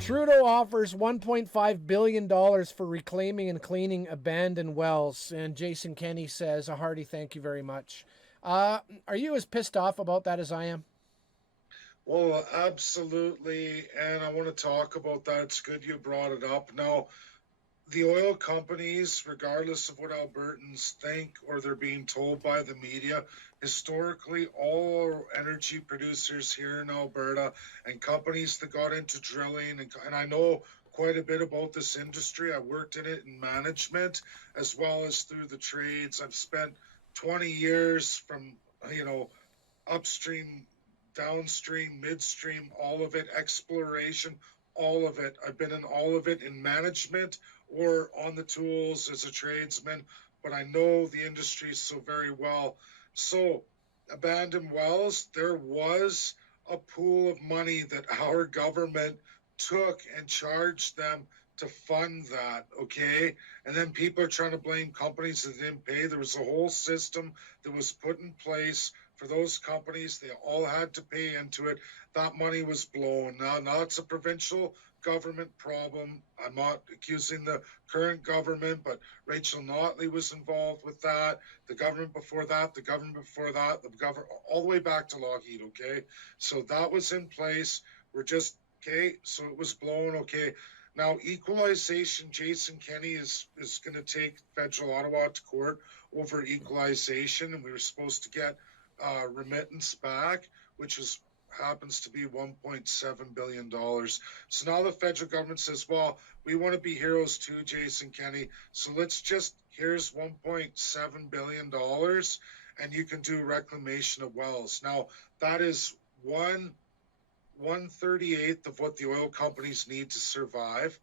Trudeau offers $1.5 billion for reclaiming and cleaning abandoned wells. And Jason Kenney says, a hearty thank you very much. Are you as pissed off about that as I am? Well, absolutely. And I want to talk about that. It's good you brought it up. Now, the oil companies, regardless of what Albertans think or they're being told by the media, historically, all energy producers here in Alberta and companies that got into drilling, and I know quite a bit about this industry. I worked in it in management as well as through the trades. I've spent 20 years from, you know, upstream, downstream, midstream, all of it, exploration, all of it. I've been in all of it in management or on the tools as a tradesman, but I know the industry so very well. So, abandoned wells, there was a pool of money that our government took and charged them to fund that, okay? And then people are trying to blame companies that didn't pay. There was a whole system that was put in place for those companies. They all had to pay into it. That money was blown. Now it's a provincial government problem. I'm not accusing the current government, but Rachel Notley was involved with that. The government before that, the government before that, the government, all the way back to Lockheed, okay? So that was in place. We're just, okay, so it was blown, okay. Now, equalization, Jason Kenney is going to take Federal Ottawa to court over equalization, and we were supposed to get remittance back, which is happens to be $1.7 billion. So now the federal government says, well, we want to be heroes too, Jason Kenney. So here's $1.7 billion and you can do reclamation of wells. Now, that is 1/38th of what the oil companies need to survive.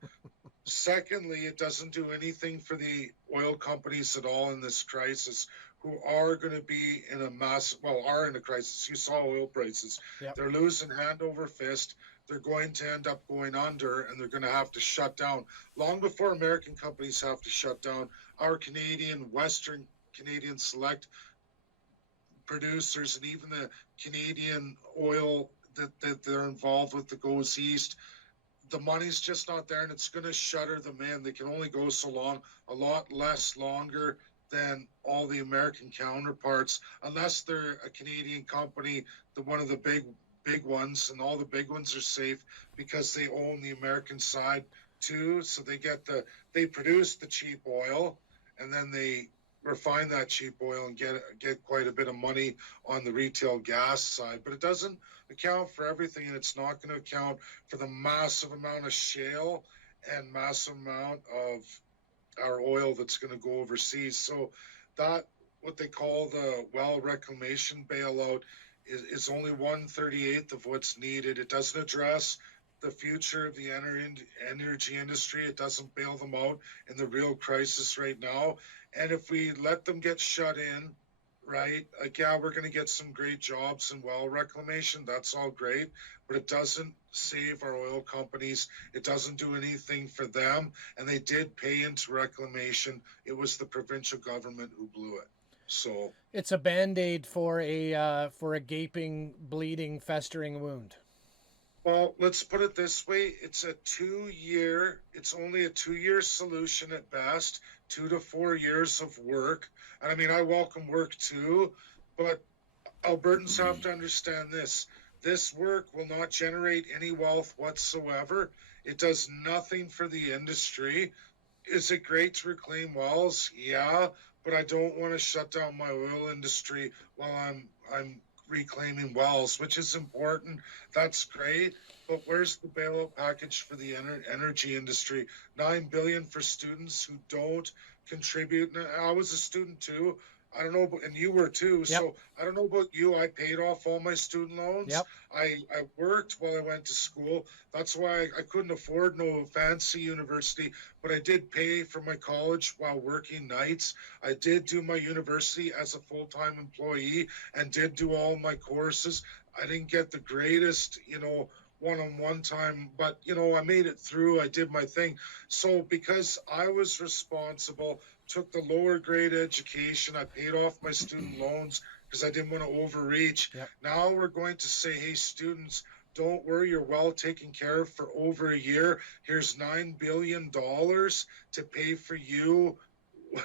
Secondly, it doesn't do anything for the oil companies at all in this crisis, who are going to be in are in a crisis. You saw oil prices. Yep. They're losing hand over fist. They're going to end up going under and they're going to have to shut down. Long before American companies have to shut down, our Western Canadian select producers and even the Canadian oil that they're involved with that goes east, the money's just not there and it's going to shutter them in. They can only go so long, a lot less longer than all the American counterparts, unless they're a Canadian company, one of the big ones, and all the big ones are safe because they own the American side too. So they produce the cheap oil and then they refine that cheap oil and get quite a bit of money on the retail gas side, but it doesn't account for everything, and it's not going to account for the massive amount of shale and massive amount of our oil that's going to go overseas. So that what they call the well reclamation bailout is only 1/38th of what's needed. It doesn't address the future of the energy industry. It doesn't bail them out in the real crisis right now. And if we let them get shut in, right, like, yeah, we're going to get some great jobs in well reclamation. That's all great, but it doesn't save our oil companies. It doesn't do anything for them. And they did pay into reclamation. It was the provincial government who blew it. So it's a band-aid for a gaping, bleeding, festering wound. well, let's put it this way. It's only a 2 year solution at best, 2 to 4 years of work. And I mean, I welcome work too, but Albertans have to understand this. This work will not generate any wealth whatsoever. It does nothing for the industry. Is it great to reclaim wells? Yeah, but I don't want to shut down my oil industry while I'm reclaiming wells, which is important. That's great, but where's the bailout package for the energy industry? 9 billion for students who don't contribute. And I was a student too. I don't know, and you were too. Yep. So I don't know about you. I paid off all my student loans. Yep. I worked while I went to school. That's why I couldn't afford no fancy university, but I did pay for my college while working nights. I did do my university as a full-time employee and did do all my courses. I didn't get the greatest, one-on-one time, but I made it through. I did my thing. So because I was responsible, took the lower grade education, I paid off my student loans because I didn't want to overreach. Yep. Now we're going to say, hey, students, Don't worry, you're well taken care of for over a year. Here's $9 billion to pay for you,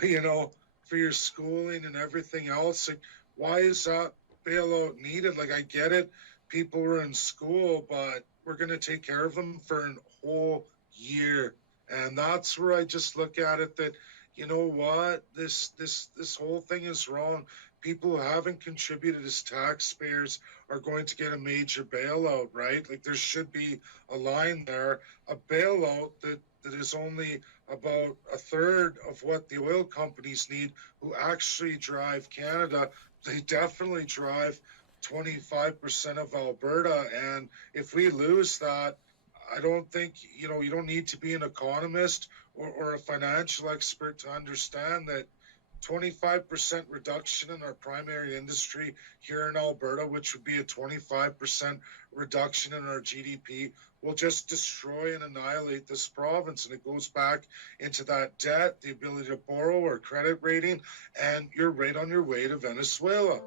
you know, for your schooling and everything else. Like, why is that bailout needed? Like, I get it. People were in school, but we're going to take care of them for a whole year. And that's where I just look at it that, you know what, this whole thing is wrong. People who haven't contributed as taxpayers are going to get a major bailout, right? Like there should be a line there, a bailout that is only about a third of what the oil companies need, who actually drive Canada. They definitely drive 25% of Alberta. And if we lose that, I don't think, you don't need to be an economist or a financial expert to understand that 25% reduction in our primary industry here in Alberta, which would be a 25% reduction in our GDP, will just destroy and annihilate this province. And it goes back into that debt, the ability to borrow, our credit rating, and you're right on your way to Venezuela.